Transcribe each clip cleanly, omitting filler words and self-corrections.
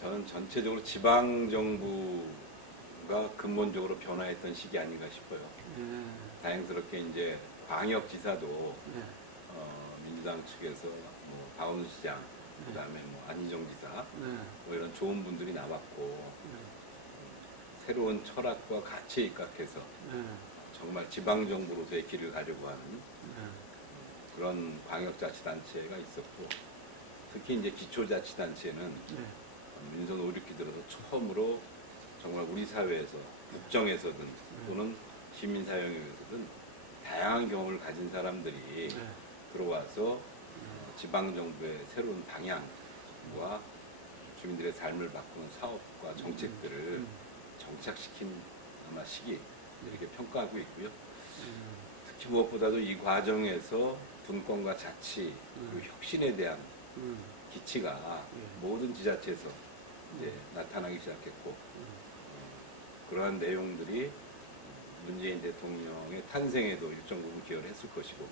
저는 전체적으로 지방 정부가 근본적으로 변화했던 시기 아닌가 싶어요. 다행스럽게 이제 광역지사도 네. 민주당 측에서 뭐 박원순 시장, 그다음에 뭐 안희정 지사, 네. 뭐 이런 좋은 분들이 나왔고 네. 새로운 철학과 가치에 입각해서 네. 정말 지방 정부로서의 길을 가려고 하는 네. 그런 광역자치단체가 있었고, 특히 이제 기초자치단체는 네. 민선 5, 6기 들어서 처음으로 정말 우리 사회에서 국정에서든 또는 시민사회에서든 다양한 경험을 가진 사람들이 네. 들어와서 지방정부의 새로운 방향과 주민들의 삶을 바꾸는 사업과 정책들을 정착시킨 아마 시기 이렇게 평가하고 있고요. 특히 무엇보다도 이 과정에서 분권과 자치 그리고 혁신에 대한 기치가 모든 지자체에서 이제 나타나기 시작했고, 그러한 내용들이 문재인 대통령의 탄생에도 일정 부분 기여를 했을 것이고,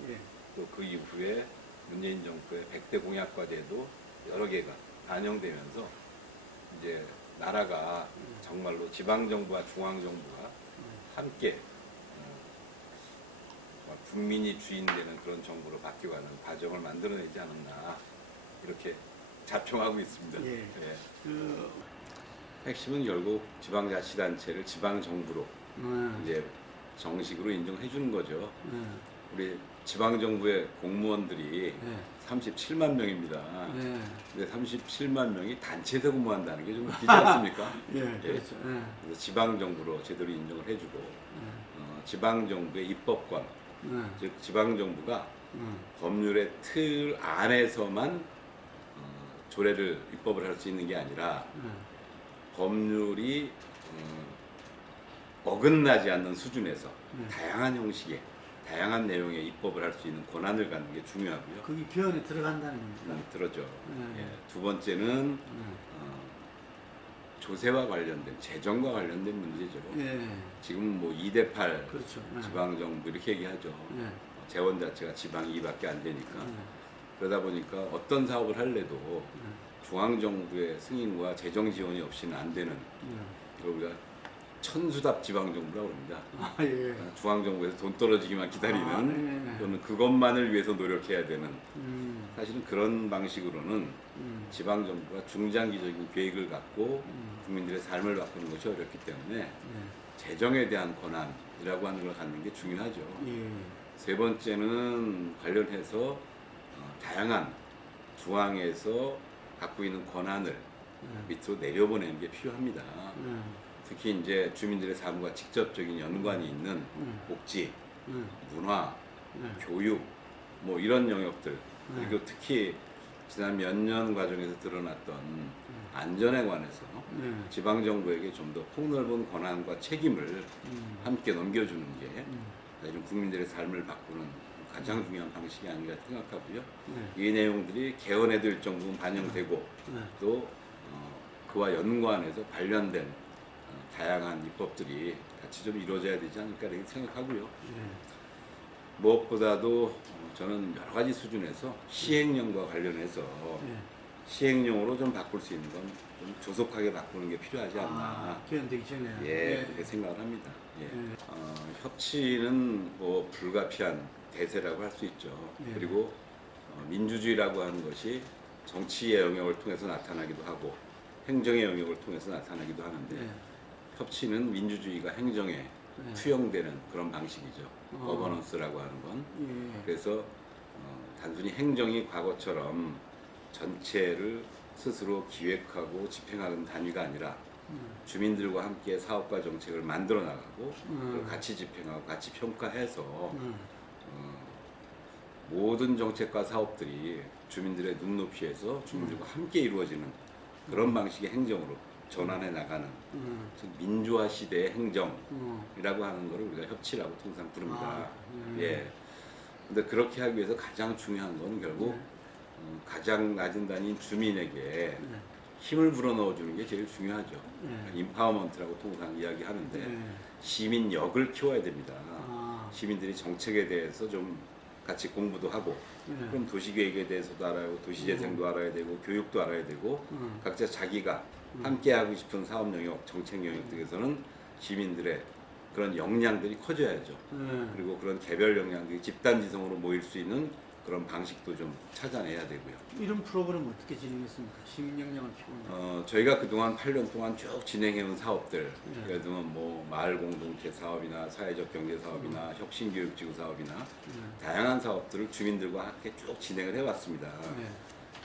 또 그 이후에 문재인 정부의 100대 공약과제도 여러 개가 반영되면서 이제 나라가 정말로 지방정부와 중앙정부가 함께 국민이 주인되는 그런 정부로 바뀌어가는 과정을 만들어내지 않았나 이렇게 자평하고 있습니다. 예. 예. 핵심은 결국 지방자치단체를 지방정부로 이제 정식으로 인정해 주는 거죠. 우리 지방정부의 공무원들이 37만 명입니다. 근데 37만 명이 단체에서 근무한다는 게 좀 웃기지 않습니까? 그렇죠. 그래서 지방정부로 제대로 인정을 해주고, 지방정부의 입법권, 즉 지방정부가 법률의 틀 안에서만 조례를 입법을 할 수 있는 게 아니라 법률이 어긋나지 않는 수준에서 다양한 형식의 다양한 내용의 입법을 할 수 있는 권한을 갖는 게 중요하고요. 그게 규현에 들어간다는 겁니까? 들었죠. 예. 두 번째는 조세와 관련된 재정과 관련된 문제죠. 지금 뭐 2대8 그렇죠. 지방정부 이렇게 얘기하죠. 재원 자체가 지방이 2밖에 안 되니까. 그러다 보니까 어떤 사업을 할래도 중앙정부의 승인과 재정 지원이 없이는 안 되는, 이걸 우리가 천수답 지방정부라고 합니다. 중앙정부에서 돈 떨어지기만 기다리는, 또는 그것만을 위해서 노력해야 되는, 사실은 그런 방식으로는 지방정부가 중장기적인 계획을 갖고 국민들의 삶을 바꾸는 것이 어렵기 때문에 재정에 대한 권한이라고 하는 걸 갖는 게 중요하죠. 세 번째는 관련해서 다양한 중앙에서 갖고 있는 권한을 밑으로 내려보내는 게 필요합니다. 특히 이제 주민들의 삶과 직접적인 연관이 있는 복지, 문화, 교육, 뭐 이런 영역들, 그리고 특히 지난 몇 년 과정에서 드러났던 안전에 관해서 지방정부에게 좀 더 폭넓은 권한과 책임을 함께 넘겨주는 게 요즘 국민들의 삶을 바꾸는 가장 중요한 방식이 아닌가 생각하고요. 이 내용들이 개헌에도 일정 부분 반영되고 또 그와 연관해서 관련된 다양한 입법들이 같이 좀 이루어져야 되지 않을까 이렇게 생각하고요. 무엇보다도 저는 여러 가지 수준에서 시행령과 관련해서 시행령으로 좀 바꿀 수 있는 건 좀 조속하게 바꾸는 게 필요하지 않나. 규현되기 전에. 그렇게 생각을 합니다. 협치는 뭐 불가피한 대세라고 할 수 있죠. 그리고 민주주의라고 하는 것이 정치의 영역을 통해서 나타나기도 하고 행정의 영역을 통해서 나타나기도 하는데, 협치는 민주주의가 행정에 투영되는 그런 방식이죠. 거버넌스라고 하는 건. 그래서 단순히 행정이 과거처럼 전체를 스스로 기획하고 집행하는 단위가 아니라 주민들과 함께 사업과 정책을 만들어 나가고 그걸 같이 집행하고 같이 평가해서 모든 정책과 사업들이 주민들의 눈높이에서 주민들과 함께 이루어지는 그런 방식의 행정으로 전환해 나가는, 즉 민주화 시대의 행정이라고 하는 것을 우리가 협치라고 통상 부릅니다. 근데 그렇게 하기 위해서 가장 중요한 건 결국 가장 낮은 단위인 주민에게 힘을 불어넣어 주는 게 제일 중요하죠. 인파워먼트라고 통상 이야기하는데 시민력을 키워야 됩니다. 시민들이 정책에 대해서 좀 같이 공부도 하고 네. 그럼 도시계획에 대해서도 알아야 하고 도시재생도 알아야 되고 교육도 알아야 되고 각자 자기가 함께 하고 싶은 사업 영역, 정책 영역 등에서는 시민들의 그런 역량들이 커져야죠. 그리고 그런 개별 역량들이 집단지성으로 모일 수 있는 그런 방식도 좀 찾아내야 되고요. 이런 프로그램 어떻게 진행했습니까? 시민 역량을 키우는. 저희가 그동안 8년 동안 쭉 진행해온 사업들, 예를 들면 뭐 마을 공동체 사업이나 사회적 경제 사업이나 혁신교육지구 사업이나 다양한 사업들을 주민들과 함께 쭉 진행을 해왔습니다.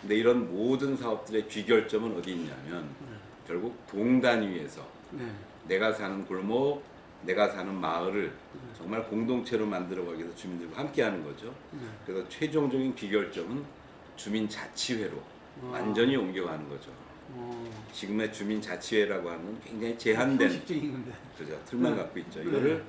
근데 이런 모든 사업들의 귀결점은 어디 있냐면 결국 동 단위에서 내가 사는 골목, 내가 사는 마을을 정말 공동체로 만들어가기 위해서 주민들과 함께하는 거죠. 그래서 최종적인 귀결점은 주민자치회로 완전히 옮겨가는 거죠. 지금의 주민자치회라고 하는 건 굉장히 제한된 형식적인 건데. 그죠, 틀만 갖고 있죠. 이거를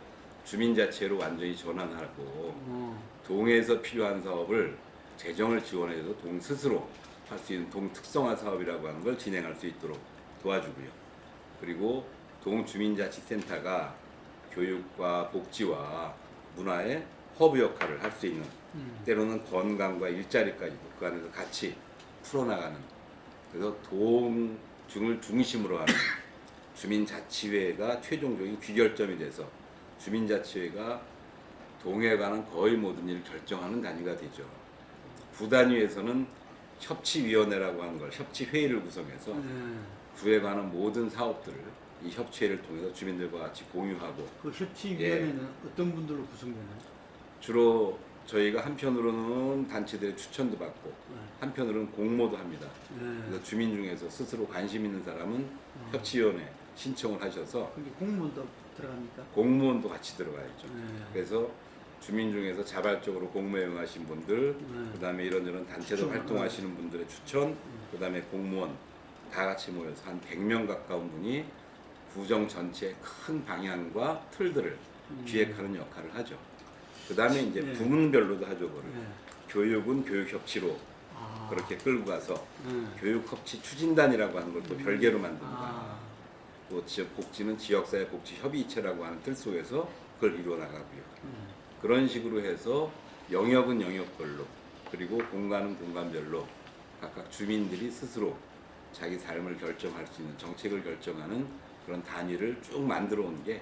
주민자치회로 완전히 전환하고 동에서 필요한 사업을 재정을 지원해서 동 스스로 할 수 있는 동 특성화 사업이라고 하는 걸 진행할 수 있도록 도와주고요. 그리고 동 주민자치센터가 교육과 복지와 문화의 허브 역할을 할 수 있는 때로는 건강과 일자리까지도 그 안에서 같이 풀어나가는 그래서 동중을 중심으로 하는 주민자치회가 최종적인 귀결점이 돼서 주민자치회가 동에 관한 거의 모든 일을 결정하는 단위가 되죠. 구단위에서는 협치위원회라고 하는 걸 협치회의를 구성해서 구에 관한 모든 사업들을 이 협치회를 통해서 주민들과 같이 공유하고 그 협치위원회는 어떤 분들로 구성되나요? 주로 저희가 한편으로는 단체들의 추천도 받고 한편으로는 공모도 합니다. 그래서 주민 중에서 스스로 관심 있는 사람은 협치위원회 신청을 하셔서 거기 공무원도 들어갑니까? 공무원도 같이 들어가야죠. 그래서 주민 중에서 자발적으로 공모에 응하신 분들, 그 다음에 이런저런 단체로 추천. 활동하시는 분들의 추천, 그 다음에 공무원 다 같이 모여서 한 100명 가까운 분이 구정 전체의 큰 방향과 틀들을 기획하는 역할을 하죠. 그 다음에 이제 부문별로도 하죠. 그거를. 교육은 교육협치로 그렇게 끌고 가서 교육협치 추진단이라고 하는 걸 또 별개로 만듭니다. 또 지역 복지는 지역사회 복지 협의체라고 하는 틀 속에서 그걸 이루어 나가고요. 그런 식으로 해서 영역은 영역별로 그리고 공간은 공간별로 각각 주민들이 스스로 자기 삶을 결정할 수 있는 정책을 결정하는 그런 단위를 쭉 만들어 온 게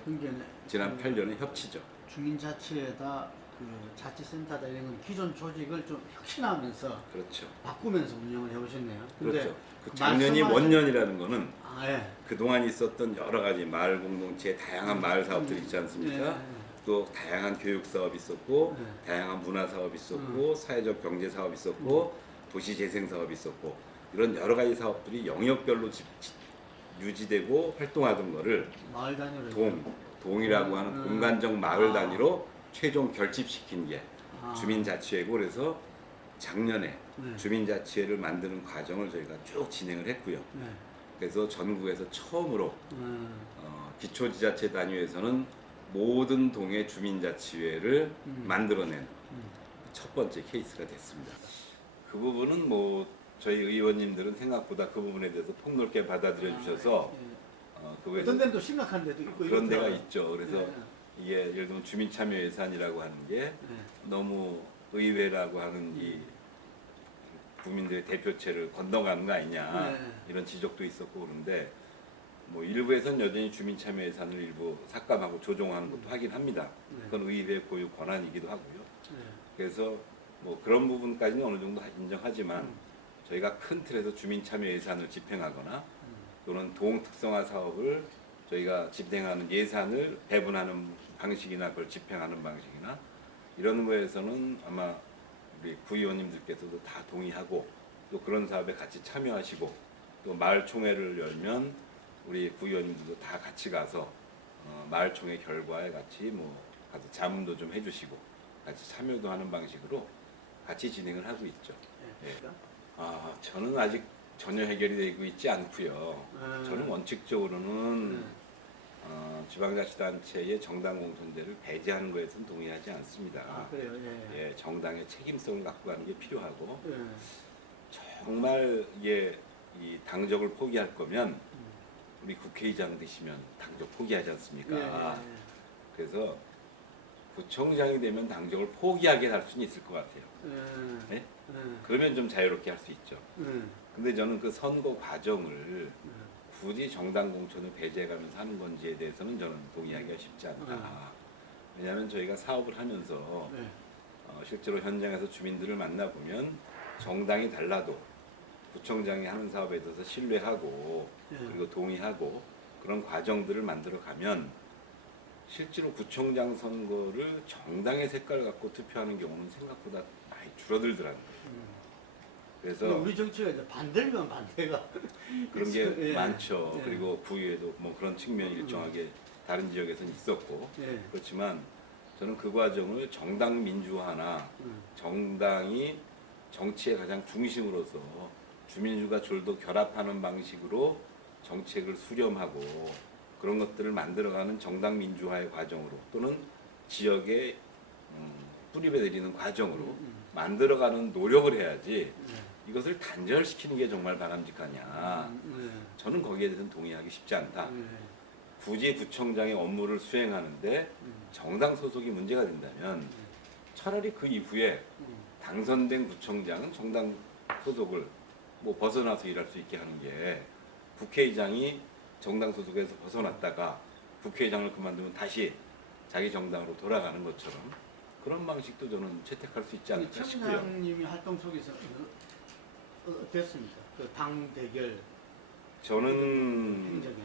지난 8년의 협치죠. 주민자치에다 그 자치센터다 이런 건 기존 조직을 좀 혁신하면서 그렇죠. 바꾸면서 운영을 해오셨네요. 근데 그렇죠. 그 작년이 원년이라는 거는 예. 그동안 있었던 여러 가지 마을 공동체의 다양한 마을 사업들이 있지 않습니까? 또 다양한 교육 사업이 있었고 다양한 문화 사업이 있었고 사회적 경제 사업이 있었고 도시 재생 사업이 있었고 이런 여러 가지 사업들이 영역별로 유지되고 활동하던 거를 마을 단위로 동이라고 하는 공간적 마을 단위로 최종 결집시킨 게 주민자치회고 그래서 작년에 주민자치회를 만드는 과정을 저희가 쭉 진행을 했고요. 그래서 전국에서 처음으로 기초지자체 단위에서는 모든 동의 주민자치회를 만들어낸 첫 번째 케이스가 됐습니다. 그 부분은 뭐 저희 의원님들은 생각보다 그 부분에 대해서 폭넓게 받아들여 주셔서 어떤 데는 또 심각한 데도 있고 그런 데가 이렇더라고요. 있죠. 그래서 이게 예를 들면 주민참여 예산이라고 하는 게 너무 의회라고 하는 이 국민들의 대표체를 건너가는 거 아니냐 이런 지적도 있었고 그런데 뭐 일부에서는 여전히 주민참여 예산을 일부 삭감하고 조정하는 것도 하긴 합니다. 그건 의회 고유 권한이기도 하고요. 그래서 뭐 그런 부분까지는 어느 정도 인정하지만 저희가 큰 틀에서 주민참여 예산을 집행하거나 또는 동특성화 사업을 저희가 집행하는 예산을 배분하는 방식이나 그걸 집행하는 방식이나 이런 거에서는 아마 우리 구의원님들께서도 다 동의하고 또 그런 사업에 같이 참여하시고 또 마을총회를 열면 우리 구의원님들도 다 같이 가서 마을총회 결과에 같이 뭐 가서 자문도 좀 해주시고 같이 참여도 하는 방식으로 같이 진행을 하고 있죠. 저는 아직 전혀 해결이 되고 있지 않고요. 저는 원칙적으로는 지방자치단체의 정당 공천제를 배제하는 것에서는 동의하지 않습니다. 그래요? 예, 정당의 책임성을 갖고 가는 게 필요하고 정말 이게 이 당적을 포기할 거면 우리 국회의장 되시면 당적 포기하지 않습니까? 그래서 구청장이 되면 당적을 포기하게 할 수는 있을 것 같아요. 네? 그러면 좀 자유롭게 할 수 있죠. 근데 저는 그 선거 과정을 굳이 정당 공천을 배제해가면서 하는 건지에 대해서는 저는 동의하기가 쉽지 않다. 왜냐하면 저희가 사업을 하면서 실제로 현장에서 주민들을 만나보면 정당이 달라도 구청장이 하는 사업에 대해서 신뢰하고 그리고 동의하고 그런 과정들을 만들어가면 실제로 구청장 선거를 정당의 색깔을 갖고 투표하는 경우는 생각보다 많이 줄어들더라고요. 그래서 우리 정치가 이제 반대면 반대가 그런 게 예. 많죠. 예. 그리고 부위에도 뭐 그런 측면이 일정하게 다른 지역에서는 있었고 예. 그렇지만 저는 그 과정을 정당 민주화나 정당이 정치의 가장 중심으로서 주민주가 줄도 결합하는 방식으로 정책을 수렴하고 그런 것들을 만들어가는 정당 민주화의 과정으로 또는 지역에 뿌리배 내리는 과정으로 만들어가는 노력을 해야지 이것을 단절시키는 게 정말 바람직하냐. 저는 거기에 대해서는 동의하기 쉽지 않다. 굳이 구청장의 업무를 수행하는데 정당 소속이 문제가 된다면 차라리 그 이후에 당선된 구청장은 정당 소속을 뭐 벗어나서 일할 수 있게 하는 게 국회의장이 정당 소속에서 벗어났다가 국회의장을 그만두면 다시 자기 정당으로 돌아가는 것처럼 그런 방식도 저는 채택할 수 있지 않을까 최 싶고요. 부장님이 활동 속에서 어땠습니까? 그 당 대결 저는 행정에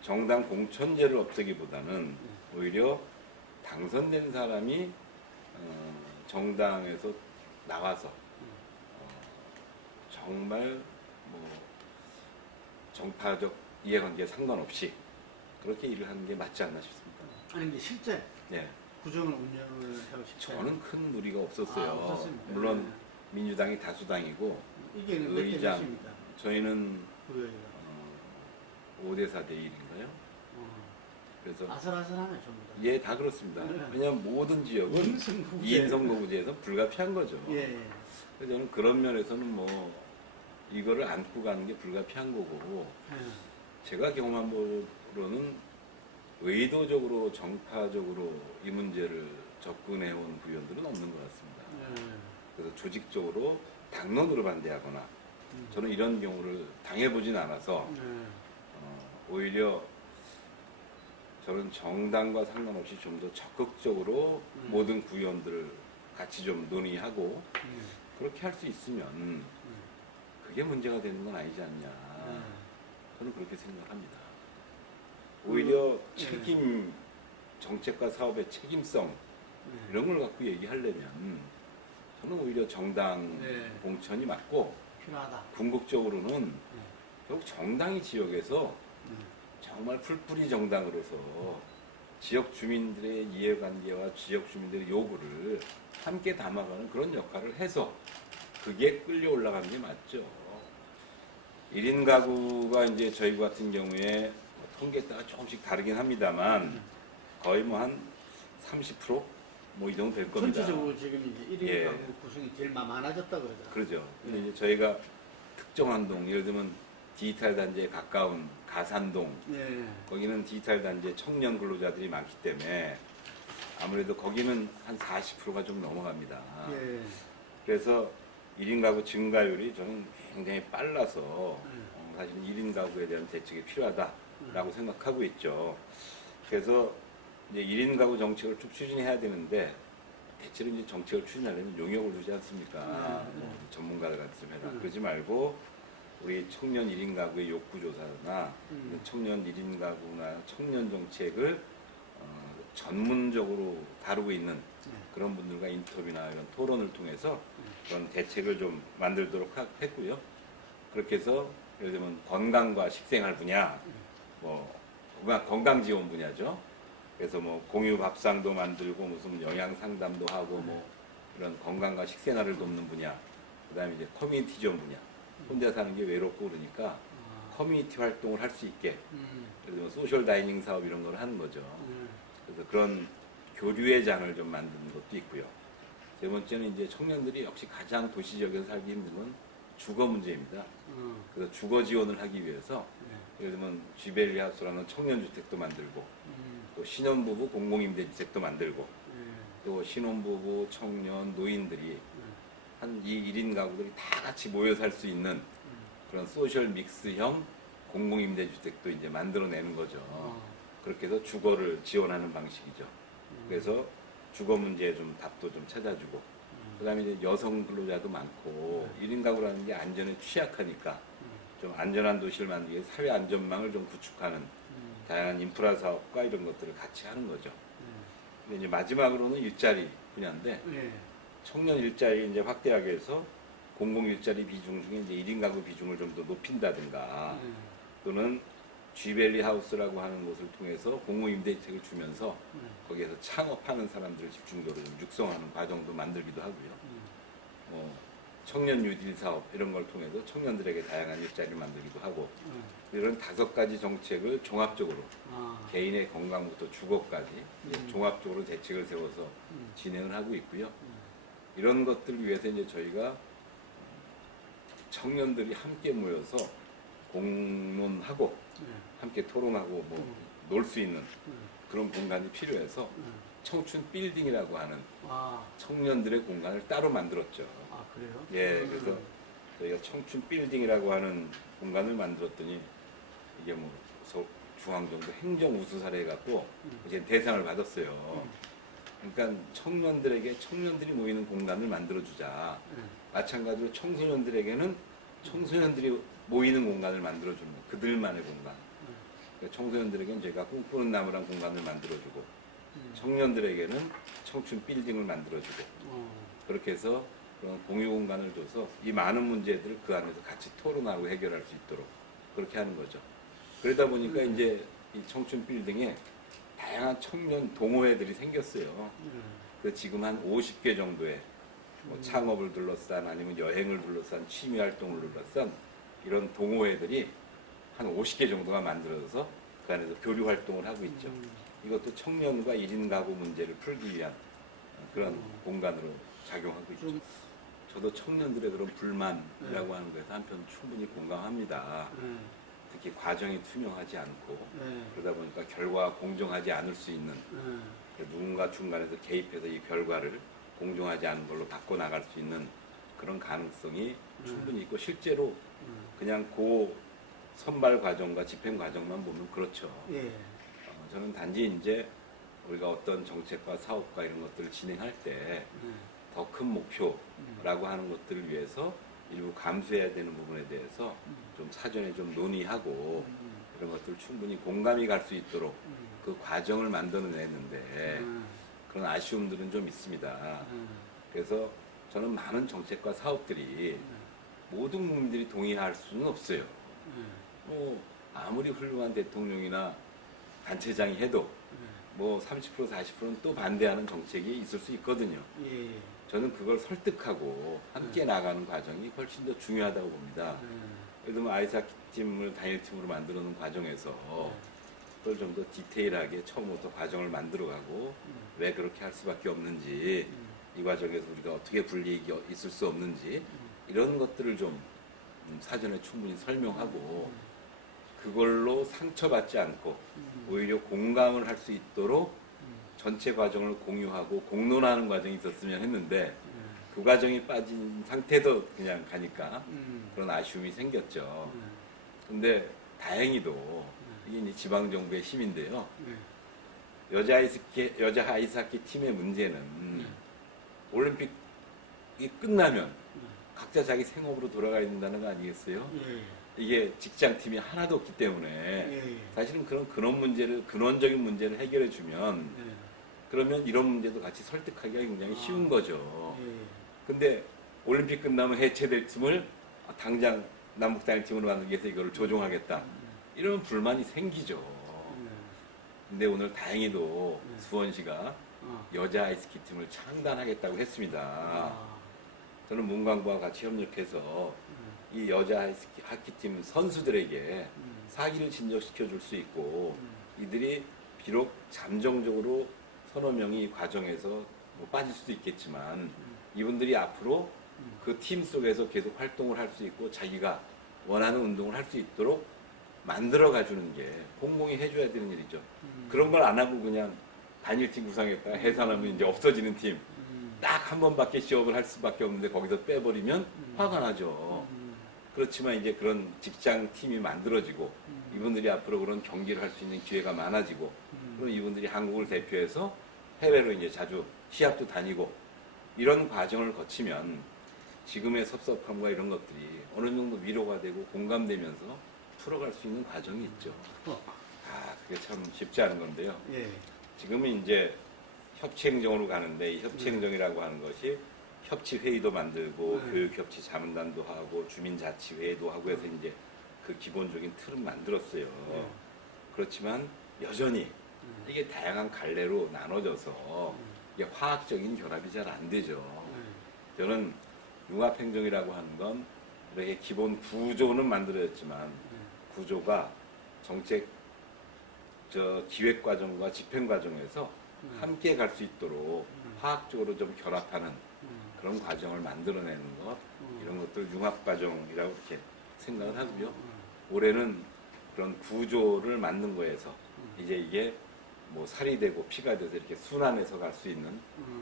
정당 공천제를 없애기보다는 오히려 당선된 사람이 정당에서 나와서 정말 뭐 정파적 이해관계에 상관없이 그렇게 일을 하는 게 맞지 않나 싶습니다. 아니 근데 실제 네. 구정을 운영을 하고 싶어요. 저는 큰 무리가 없었어요. 없었습니까? 물론 민주당이 다수당이고 이게 몇 대 의장 몇입니까? 저희는 그거가 5대 4대 1인가요? 그래서 아슬아슬하네 전부 다. 예, 다 그렇습니다. 네. 왜냐하면 모든 지역은 원승국제. 2인 선거구제에서 불가피한 거죠. 예, 예. 그래서 저는 그런 면에서는 뭐 이거를 안고 가는 게 불가피한 거고 제가 경험한 바로는 의도적으로 정파적으로 이 문제를 접근해온 구의원들은 없는 것 같습니다. 그래서 조직적으로 당론으로 반대하거나 저는 이런 경우를 당해보진 않아서 오히려 저는 정당과 상관없이 좀 더 적극적으로 모든 구의원들을 같이 좀 논의하고 그렇게 할 수 있으면 그게 문제가 되는 건 아니지 않냐. 저는 그렇게 생각합니다. 오히려 책임, 정책과 사업의 책임성 이런 걸 갖고 얘기하려면 저는 오히려 정당 공천이 맞고 필요하다. 궁극적으로는 결국 정당이 지역에서 정말 풀뿌리 정당으로서 지역 주민들의 이해관계와 지역 주민들의 요구를 함께 담아가는 그런 역할을 해서 그게 끌려 올라가는 게 맞죠. 1인 가구가 이제 저희 같은 경우에 통계에 따라 조금씩 다르긴 합니다만 거의 뭐 한 30% 뭐 이 정도 될 겁니다. 전체적으로 지금 이제 1인 예. 가구 구성이 제일 많아졌다 그러죠. 그러죠. 근데 이제 저희가 특정한 동, 예를 들면 디지털 단지에 가까운 가산동, 예. 거기는 디지털 단지에 청년 근로자들이 많기 때문에 아무래도 거기는 한 40%가 좀 넘어갑니다. 예. 그래서 1인 가구 증가율이 저는 굉장히 빨라서 사실 1인 가구에 대한 대책이 필요하다라고 생각하고 있죠. 그래서 이제 1인 가구 정책을 쭉 추진해야 되는데 대체로 이제 정책을 추진하려면 용역을 두지 않습니까? 뭐 전문가들 같이 좀 해라. 그러지 말고 우리 청년 1인 가구의 욕구조사나 청년 1인 가구나 청년 정책을 전문적으로 다루고 있는 그런 분들과 인터뷰나 이런 토론을 통해서 그런 대책을 좀 만들도록 했고요. 그렇게 해서 예를 들면 건강과 식생활 분야, 뭐 건강 지원 분야죠. 그래서 뭐 공유 밥상도 만들고 무슨 영양 상담도 하고 뭐 이런 건강과 식생활을 돕는 분야. 그다음에 이제 커뮤니티 지원 분야. 혼자 사는 게 외롭고 그러니까 커뮤니티 활동을 할 수 있게. 그래서 뭐 소셜 다이닝 사업 이런 걸 하는 거죠. 그래서 그런 교류의 장을 좀 만드는 것도 있고요. 세 번째는 이제 청년들이 역시 가장 도시 지역에서 살기 힘든 건 주거 문제입니다. 그래서 주거 지원을 하기 위해서 예를 들면 쥐베리 하우스라는 청년 주택도 만들고 또 신혼부부 공공임대주택도 만들고 예. 또 신혼부부, 청년, 노인들이 한 이 1인 가구들이 다 같이 모여 살 수 있는 그런 소셜 믹스형 공공임대주택도 이제 만들어내는 거죠. 그렇게 해서 주거를 지원하는 방식이죠. 그래서 주거 문제에 좀 답도 좀 찾아주고, 그 다음에 이제 여성 근로자도 많고, 1인 가구라는 게 안전에 취약하니까 좀 안전한 도시를 만들기 위해 사회 안전망을 좀 구축하는 다양한 인프라 사업과 이런 것들을 같이 하는 거죠. 근데 이제 마지막으로는 일자리 분야인데, 예. 청년 일자리 이제 확대하기 위해서 공공 일자리 비중 중에 이제 1인 가구 비중을 좀 더 높인다든가, 또는 G밸리 하우스라고 하는 것을 통해서 공공임대주택을 주면서 거기에서 창업하는 사람들을 집중적으로 좀 육성하는 과정도 만들기도 하고요. 청년 뉴딜 사업 이런 걸 통해서 청년들에게 다양한 일자리를 만들기도 하고, 이런 5가지 정책을 종합적으로 개인의 건강부터 주거까지 종합적으로 대책을 세워서 진행을 하고 있고요. 이런 것들을 위해서 이제 저희가 청년들이 함께 모여서 공론하고 함께 토론하고 뭐 놀 수 있는 그런 공간이 필요해서 청춘 빌딩이라고 하는 청년들의 공간을 따로 만들었죠. 아, 그래요? 예, 그래서 저희가 청춘 빌딩이라고 하는 공간을 만들었더니 이게 뭐 중앙정부 행정 우수 사례 갖고 이제 대상을 받았어요. 그러니까 청년들에게 청년들이 모이는 공간을 만들어주자. 마찬가지로 청소년들에게는 청소년들이 모이는 공간을 만들어주는 거, 그들만의 공간. 그러니까 청소년들에게는 저희가 꿈꾸는 나무란 공간을 만들어주고, 청년들에게는 청춘 빌딩을 만들어주고, 그렇게 해서 그런 공유 공간을 줘서 이 많은 문제들을 그 안에서 같이 토론하고 해결할 수 있도록 그렇게 하는 거죠. 그러다 보니까 이제 이 청춘 빌딩에 다양한 청년 동호회들이 생겼어요. 그 지금 한 50개 정도의 뭐 창업을 둘러싼 아니면 여행을 둘러싼 취미 활동을 둘러싼 이런 동호회들이 한 50개 정도가 만들어져서 그 안에서 교류 활동을 하고 있죠. 이것도 청년과 1인 가구 문제를 풀기 위한 그런 공간으로 작용하고 있죠. 저도 청년들의 그런 불만이라고 하는 것에서 한편 충분히 공감합니다. 특히 과정이 투명하지 않고 그러다 보니까 결과가 공정하지 않을 수 있는, 누군가 중간에서 개입해서 이 결과를 공정하지 않은 걸로 바꿔나갈 수 있는 그런 가능성이 충분히 있고, 실제로 그냥 그 선발 과정과 집행 과정만 보면 그렇죠. 저는 단지 이제 우리가 어떤 정책과 사업과 이런 것들을 진행할 때 더 큰 목표라고 하는 것들을 위해서 일부 감수해야 되는 부분에 대해서 좀 사전에 좀 논의하고 이런 것들을 충분히 공감이 갈 수 있도록 그 과정을 만들어내는데 그런 아쉬움들은 좀 있습니다. 그래서 저는 많은 정책과 사업들이 모든 국민들이 동의할 수는 없어요. 뭐 아무리 훌륭한 대통령이나 단체장이 해도 뭐 30% 40%는 또 반대하는 정책이 있을 수 있거든요. 저는 그걸 설득하고 함께 나가는 과정이 훨씬 더 중요하다고 봅니다. 예를 들면 아이스하키 팀을 단일팀으로 만들어 놓은 과정에서 그걸 좀 더 디테일하게 처음부터 과정을 만들어가고 왜 그렇게 할 수밖에 없는지, 이 과정에서 우리가 어떻게 불이익이 있을 수 없는지 이런 것들을 좀 사전에 충분히 설명하고 그걸로 상처받지 않고 오히려 공감을 할 수 있도록 전체 과정을 공유하고 공론하는 과정이 있었으면 했는데 그 과정이 빠진 상태에서 그냥 가니까 그런 아쉬움이 생겼죠. 근데 다행히도 이게 이제 지방정부의 힘인데요. 여자 아이스하키 팀의 문제는 올림픽이 끝나면 각자 자기 생업으로 돌아가야 된다는 거 아니겠어요? 이게 직장팀이 하나도 없기 때문에 사실은 그런 근원적인 문제를 해결해 주면 그러면 이런 문제도 같이 설득하기가 굉장히 쉬운 거죠. 근데 올림픽 끝나면 해체될 팀을 당장 남북 단일팀으로 만들기 위해서 이거를 조종하겠다. 이러면 불만이 생기죠. 근데 오늘 다행히도 수원시가 여자 아이스키 팀을 창단하겠다고 했습니다. 저는 문광부와 같이 협력해서 이 여자 하키팀 선수들에게 사기를 진정시켜 줄 수 있고, 이들이 비록 잠정적으로 서너 명이 이 과정에서 뭐 빠질 수도 있겠지만 이분들이 앞으로 그 팀 속에서 계속 활동을 할 수 있고 자기가 원하는 운동을 할 수 있도록 만들어가 주는 게 공공이 해줘야 되는 일이죠. 그런 걸 안 하고 그냥 단일팀 구성했다가 해산하면 이제 없어지는 팀. 딱 한 번밖에 시험을 할 수밖에 없는데 거기서 빼버리면 화가 나죠. 그렇지만 이제 그런 직장 팀이 만들어지고 이분들이 앞으로 그런 경기를 할 수 있는 기회가 많아지고 그럼 이분들이 한국을 대표해서 해외로 이제 자주 시합도 다니고 이런 과정을 거치면 지금의 섭섭함과 이런 것들이 어느 정도 위로가 되고 공감되면서 풀어갈 수 있는 과정이 있죠. 그게 참 쉽지 않은 건데요. 예. 지금은 이제 협치행정으로 가는데 이 협치행정이라고 하는 것이 협치회의도 만들고 교육협치 자문단도 하고 주민자치회의도 하고 해서 이제 그 기본적인 틀은 만들었어요. 그렇지만 여전히 이게 다양한 갈래로 나눠져서 이게 화학적인 결합이 잘 안 되죠. 저는 융합행정이라고 하는 건 이렇게 기본 구조는 만들어졌지만 구조가 정책 기획 과정과 집행 과정에서 함께 갈 수 있도록 화학적으로 좀 결합하는 그런 과정을 만들어내는 것 이런 것들 융합 과정이라고 이렇게 생각을 하고요. 올해는 그런 구조를 만든 거에서 이제 이게 뭐 살이 되고 피가 돼서 이렇게 순환해서 갈 수 있는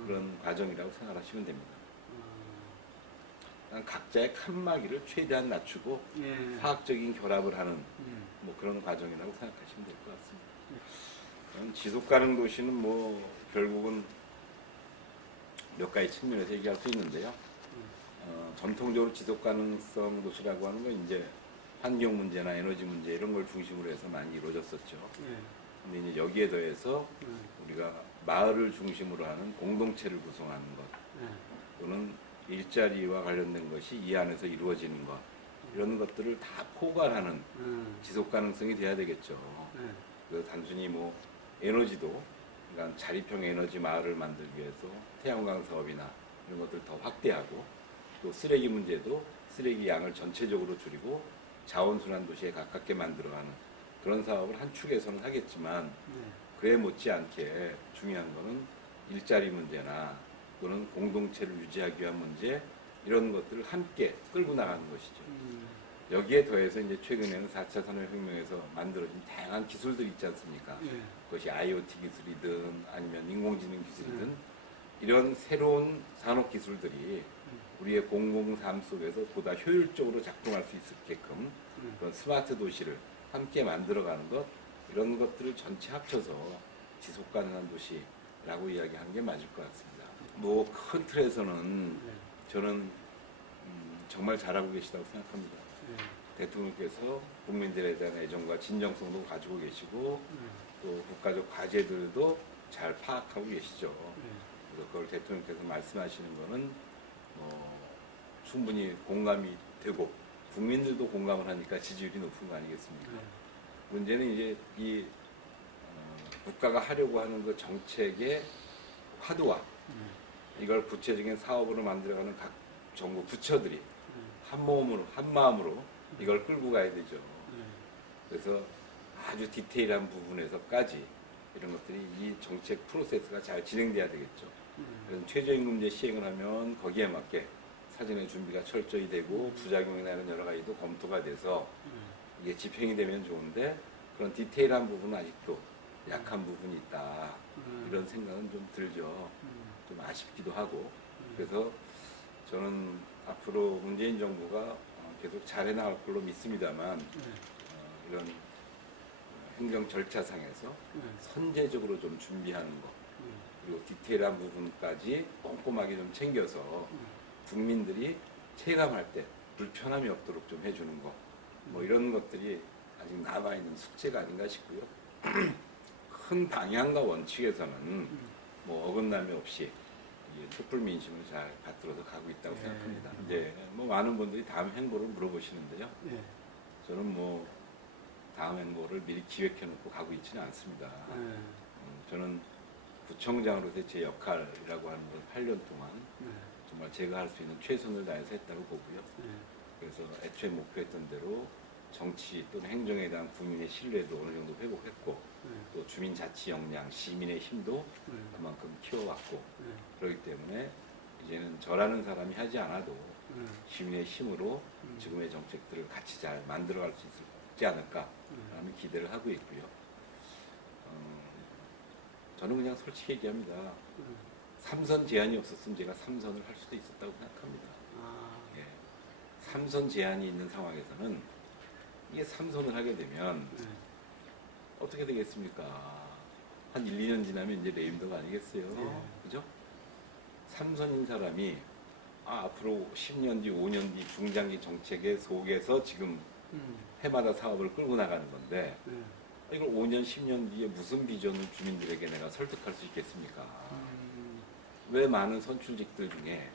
그런 과정이라고 생각하시면 됩니다. 각자의 칸막이를 최대한 낮추고 화학적인 결합을 하는 뭐 그런 과정이라고 생각하시면 될 것 같습니다. 지속 가능 도시는 뭐 결국은 몇 가지 측면에서 얘기할 수 있는데요. 전통적으로 지속 가능성 도시라고 하는 건 이제 환경 문제나 에너지 문제 이런 걸 중심으로 해서 많이 이루어졌었죠. 근데 이제 여기에 더해서 우리가 마을을 중심으로 하는 공동체를 구성하는 것 또는 일자리와 관련된 것이 이 안에서 이루어지는 것 이런 것들을 다 포괄하는 지속 가능성이 돼야 되겠죠. 그래서 단순히 뭐 에너지도 그러니까 자립형 에너지 마을을 만들기 위해서 태양광 사업이나 이런 것들 더 확대하고 또 쓰레기 문제도 쓰레기 양을 전체적으로 줄이고 자원순환 도시에 가깝게 만들어가는 그런 사업을 한 축에서는 하겠지만 그에 못지않게 중요한 거는 일자리 문제나 또는 공동체를 유지하기 위한 문제 이런 것들을 함께 끌고 나가는 것이죠. 여기에 더해서 이제 최근에는 4차 산업혁명에서 만들어진 다양한 기술들이 있지 않습니까? 그것이 IoT 기술이든 아니면 인공지능 기술이든 이런 새로운 산업 기술들이 우리의 공공삶 속에서 보다 효율적으로 작동할 수 있게끔 그런 스마트 도시를 함께 만들어가는 것 이런 것들을 전체 합쳐서 지속 가능한 도시라고 이야기하는 게 맞을 것 같습니다. 뭐 큰 틀에서는 저는 정말 잘하고 계시다고 생각합니다. 대통령께서 국민들에 대한 애정과 진정성도 가지고 계시고 또 국가적 과제들도 잘 파악하고 계시죠. 그래서 그걸 대통령께서 말씀하시는 거는 충분히 공감이 되고 국민들도 공감을 하니까 지지율이 높은 거 아니겠습니까? 문제는 이제 이 국가가 하려고 하는 그 정책의 화두와 이걸 구체적인 사업으로 만들어가는 각 정부 부처들이 한 몸으로 한 마음으로 이걸 끌고 가야 되죠. 그래서 아주 디테일한 부분에서까지 이런 것들이 이 정책 프로세스가 잘 진행돼야 되겠죠. 그래서 최저임금제 시행을 하면 거기에 맞게 사전에 준비가 철저히 되고 부작용이나 이런 여러 가지도 검토가 돼서 이게 집행이 되면 좋은데 그런 디테일한 부분은 아직도 약한 부분이 있다. 이런 생각은 좀 들죠. 좀 아쉽기도 하고. 그래서 저는 앞으로 문재인 정부가 계속 잘 해나갈 걸로 믿습니다만 이런 행정 절차상에서 선제적으로 좀 준비하는 것 그리고 디테일한 부분까지 꼼꼼하게 좀 챙겨서 국민들이 체감할 때 불편함이 없도록 좀 해주는 것 뭐 이런 것들이 아직 남아있는 숙제가 아닌가 싶고요. 큰 방향과 원칙에서는 뭐 어긋남이 없이 촛불 민심을 잘 받들어서 가고 있다고 생각합니다. 이제 뭐 많은 분들이 다음 행보를 물어보시는데요. 저는 뭐 다음 행보를 미리 기획해놓고 가고 있지는 않습니다. 저는 구청장으로서의 제 역할이라고 하는 건 8년 동안 정말 제가 할 수 있는 최선을 다해서 했다고 보고요. 그래서 애초에 목표했던 대로 정치 또는 행정에 대한 국민의 신뢰도 어느 정도 회복했고 또 주민자치 역량, 시민의 힘도 그만큼 키워왔고 그렇기 때문에 이제는 저라는 사람이 하지 않아도 시민의 힘으로 지금의 정책들을 같이 잘 만들어갈 수 있을 겪지 않을까라는 기대를 하고 있고요. 저는 그냥 솔직히 얘기합니다. 삼선 제한이 없었으면 제가 삼선을 할 수도 있었다고 생각합니다. 예. 삼선 제한이 있는 상황에서는 이게 삼선을 하게 되면 어떻게 되겠습니까? 한 1, 2년 지나면 이제 레임덕 아니겠어요? 그죠? 삼선인 사람이 앞으로 10년 뒤, 5년 뒤 중장기 정책의 속에서 지금 해마다 사업을 끌고 나가는 건데 이걸 5년, 10년 뒤에 무슨 비전을 주민들에게 내가 설득할 수 있겠습니까? 왜 많은 선출직들 중에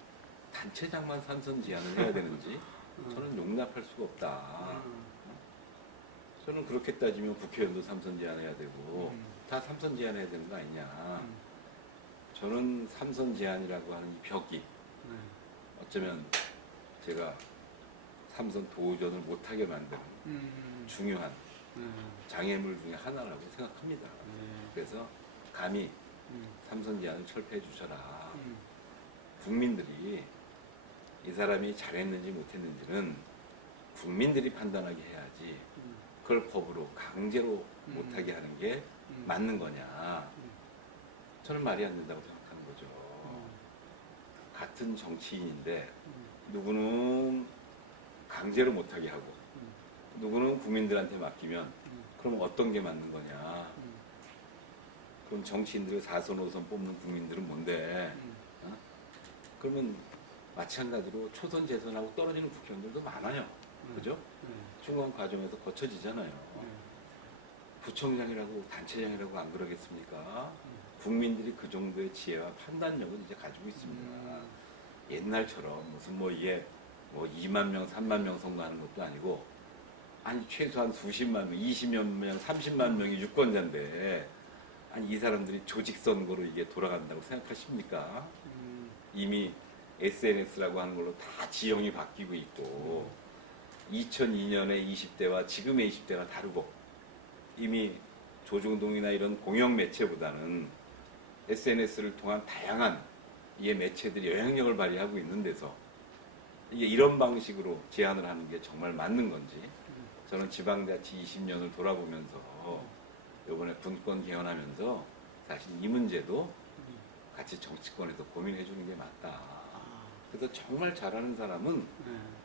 단체장만 삼선 제한을 해야 되는지 저는 용납할 수가 없다. 저는 그렇게 따지면 국회의원도 삼선 제한해야 되고 다 삼선 제한해야 되는 거 아니냐. 저는 삼선 제한이라고 하는 이 벽이 어쩌면 제가 삼선 도전을 못하게 만드는 중요한 장애물 중에 하나라고 생각합니다. 그래서 감히 삼선 제한을 철폐해 주셔라. 국민들이 이 사람이 잘했는지 못했는지는 국민들이 판단하게 해야지 그걸 법으로 강제로 못하게 하는 게 맞는 거냐. 저는 말이 안 된다고 생각하는 거죠. 같은 정치인인데 누구는 강제로 못하게 하고 누구는 국민들한테 맡기면 그럼 어떤 게 맞는 거냐. 그럼 정치인들의 4선, 5선 뽑는 국민들은 뭔데? 그러면 마찬가지로 초선, 재선하고 떨어지는 국회의원들도 많아요. 그죠? 중간 과정에서 거쳐지잖아요. 부총장이라고 단체장이라고 안 그러겠습니까? 국민들이 그 정도의 지혜와 판단력은 이제 가지고 있습니다. 옛날처럼 무슨 이게 2만 명, 3만 명 선거하는 것도 아니고 아니 최소한 수십만 명, 20만 명, 30만 명이 유권자인데 아니 이 사람들이 조직 선거로 이게 돌아간다고 생각하십니까? 이미 SNS라고 하는 걸로 다 지형이 바뀌고 있고 2002년의 20대와 지금의 20대가 다르고 이미 조중동이나 이런 공영 매체보다는 SNS를 통한 다양한 이게 매체들이 영향력을 발휘하고 있는 데서 이게 이런 방식으로 제안을 하는 게 정말 맞는 건지 저는 지방자치 20년을 돌아보면서 이번에 분권 개헌하면서 사실 이 문제도 같이 정치권에서 고민해 주는 게 맞다. 그래서 정말 잘하는 사람은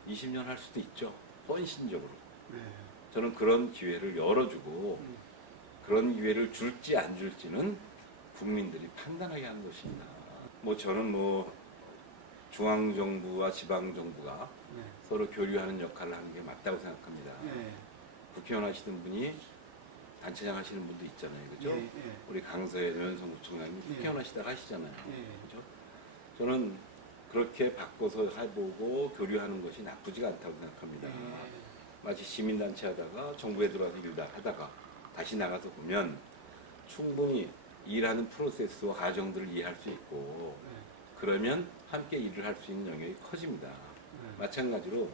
20년 할 수도 있죠. 헌신적으로. 저는 그런 기회를 열어주고 그런 기회를 줄지 안 줄지는 국민들이 판단하게 하는 것입니다. 저는 중앙정부와 지방정부가 서로 교류하는 역할을 하는 게 맞다고 생각합니다. 국회의원 하시는 분이 단체장 하시는 분도 있잖아요. 그죠? 우리 강서의 노현성 구청장님 국회의원 하시다가 하시잖아요. 그죠? 저는 그렇게 바꿔서 해보고 교류하는 것이 나쁘지가 않다고 생각합니다. 마치 시민단체 하다가 정부에 들어와서 일을 하다가 다시 나가서 보면 충분히 일하는 프로세스와 과정들을 이해할 수 있고 그러면 함께 일을 할 수 있는 영역이 커집니다. 마찬가지로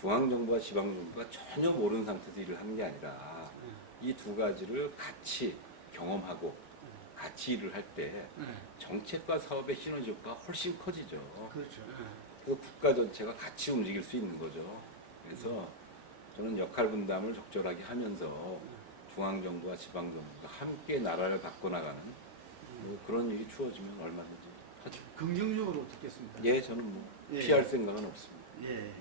중앙정부와 지방정부가 전혀 모르는 상태에서 일을 하는 게 아니라 이 두 가지를 같이 경험하고 같이 일을 할 때 정책과 사업의 시너지 효과가 훨씬 커지죠. 그렇죠. 그래서 국가 전체가 같이 움직일 수 있는 거죠. 그래서 저는 역할 분담을 적절하게 하면서 중앙정부와 지방정부가 함께 나라를 바꿔나가는 그런 일이 주어지면 얼마든지 하죠. 긍정적으로 듣겠습니다. 예, 저는 예. 피할 생각은 없습니다. 예.